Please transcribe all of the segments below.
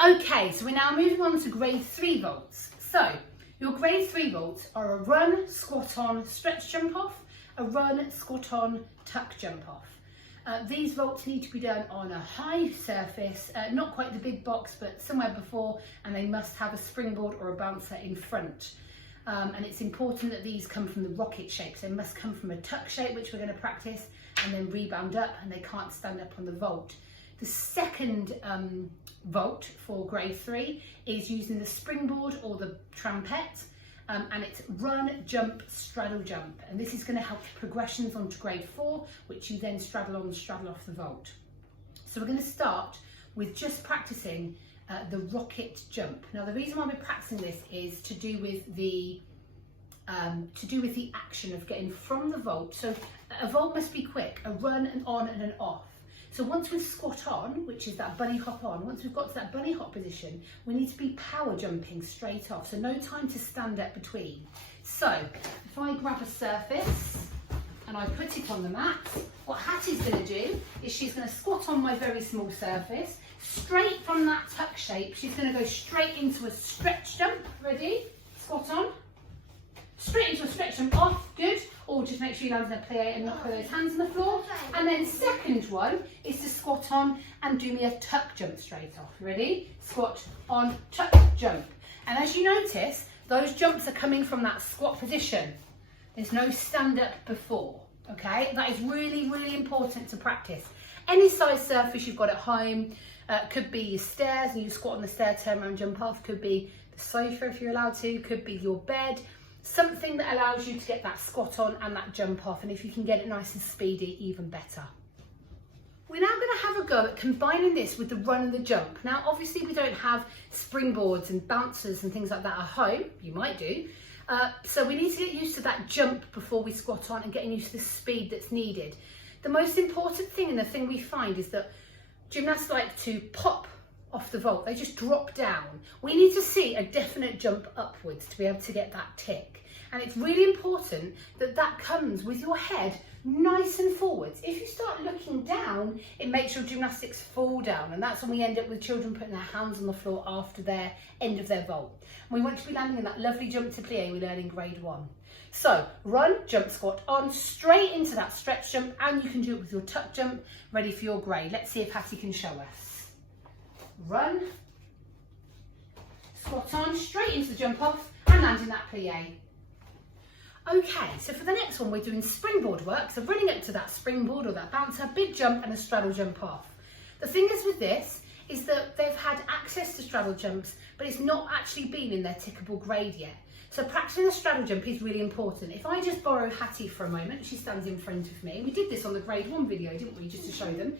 Okay, so we're now moving on to grade 3 vaults. So your grade 3 vaults are a run, squat on, stretch jump off, a run, squat on, tuck jump off. These vaults need to be done on a high surface, not quite the big box, but somewhere before, and they must have a springboard or a bouncer in front. And it's important that these come from the rocket shapes. They must come from a tuck shape, which we're going to practice, and then rebound up, and they can't stand up on the vault. The second vault for grade 3 is using the springboard or the trampette, and it's run, jump, straddle, jump. And this is going to help progressions onto grade 4, which you then straddle on, straddle off the vault. So we're going to start with just practicing the rocket jump. Now the reason why we're practicing this is to do with the action of getting from the vault. So a vault must be quick, a run, an on and an off. So once we've squat on, which is that bunny hop on, once we've got to that bunny hop position, we need to be power jumping straight off. So no time to stand up between. So if I grab a surface and I put it on the mat, what Hattie's going to do is she's going to squat on my very small surface. Straight from that tuck shape, she's going to go straight into a stretch jump. Ready? Squat on. Straight into a stretch jump off. Good. Or just make sure you land in a plie and not put those hands on the floor. And then second one is to squat on and do me a tuck jump straight off. Ready? Squat on, tuck, jump. And as you notice, those jumps are coming from that squat position. There's no stand up before. Okay? That is really, really important to practice. Any size surface you've got at home, could be your stairs and you squat on the stair, turn around, jump off. Could be the sofa if you're allowed to. Could be your bed. Something that allows you to get that squat on and that jump off, and if you can get it nice and speedy, even better. We're now going to have a go at combining this with the run and the jump. Now obviously we don't have springboards and bouncers and things like that at home. You might do. So we need to get used to that jump before we squat on and getting used to the speed that's needed. The most important thing and the thing we find is that gymnasts like to pop off the vault. They just drop down. We need to see a definite jump upwards to be able to get that tick. And it's really important that that comes with your head nice and forwards. If you start looking down, it makes your gymnastics fall down, and that's when we end up with children putting their hands on the floor after their end of their vault. And we want to be landing in that lovely jump to plie we learned in grade 1. So run, jump, squat on, straight into that stretch jump, and you can do it with your tuck jump, ready for your grade. Let's see if Hattie can show us. Run, squat on, straight into the jump off, and land in that plie. Okay, so for the next one, we're doing springboard work. So running up to that springboard or that bouncer, big jump and a straddle jump off. The thing is with this is that they've had access to straddle jumps, but it's not actually been in their tickable grade yet. So practicing the straddle jump is really important. If I just borrow Hattie for a moment, she stands in front of me. We did this on the grade 1 video, didn't we, just to show them.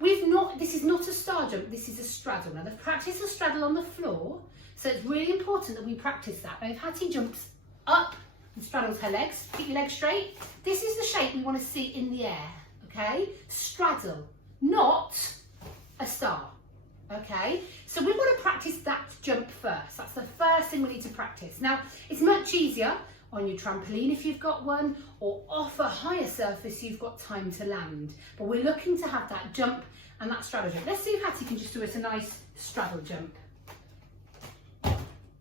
This is not a star jump, this is a straddle. Now they've practiced the straddle on the floor, so it's really important that we practice that. Now if Hattie jumps up and straddles her legs, keep your legs straight. This is the shape we want to see in the air, okay? Straddle, not a star, okay? So we want to practice that jump first. That's the first thing we need to practice. Now, it's much easier on your trampoline if you've got one, or off a higher surface you've got time to land. But we're looking to have that jump and that straddle jump. Let's see if Hattie can just do us a nice straddle jump.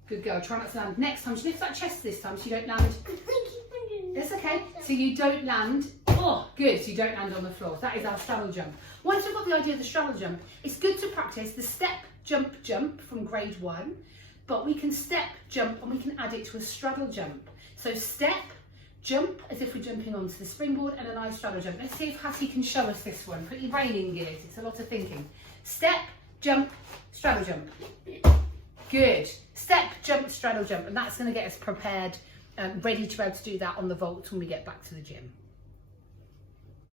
Good girl, try not to land. Next time, she lifts that chest this time so you don't land. That's okay. So you don't land. Oh, good. So you don't land on the floor. That is our straddle jump. Once we've got the idea of the straddle jump, it's good to practice the step, jump from grade 1, but we can step, jump, and we can add it to a straddle jump. So step, jump, as if we're jumping onto the springboard, and a nice straddle jump. Let's see if Hattie can show us this one. Put your brain in gears. It's a lot of thinking. Step, jump, straddle jump. Good. Step, jump, straddle jump, and that's going to get us prepared, ready to be able to do that on the vault when we get back to the gym.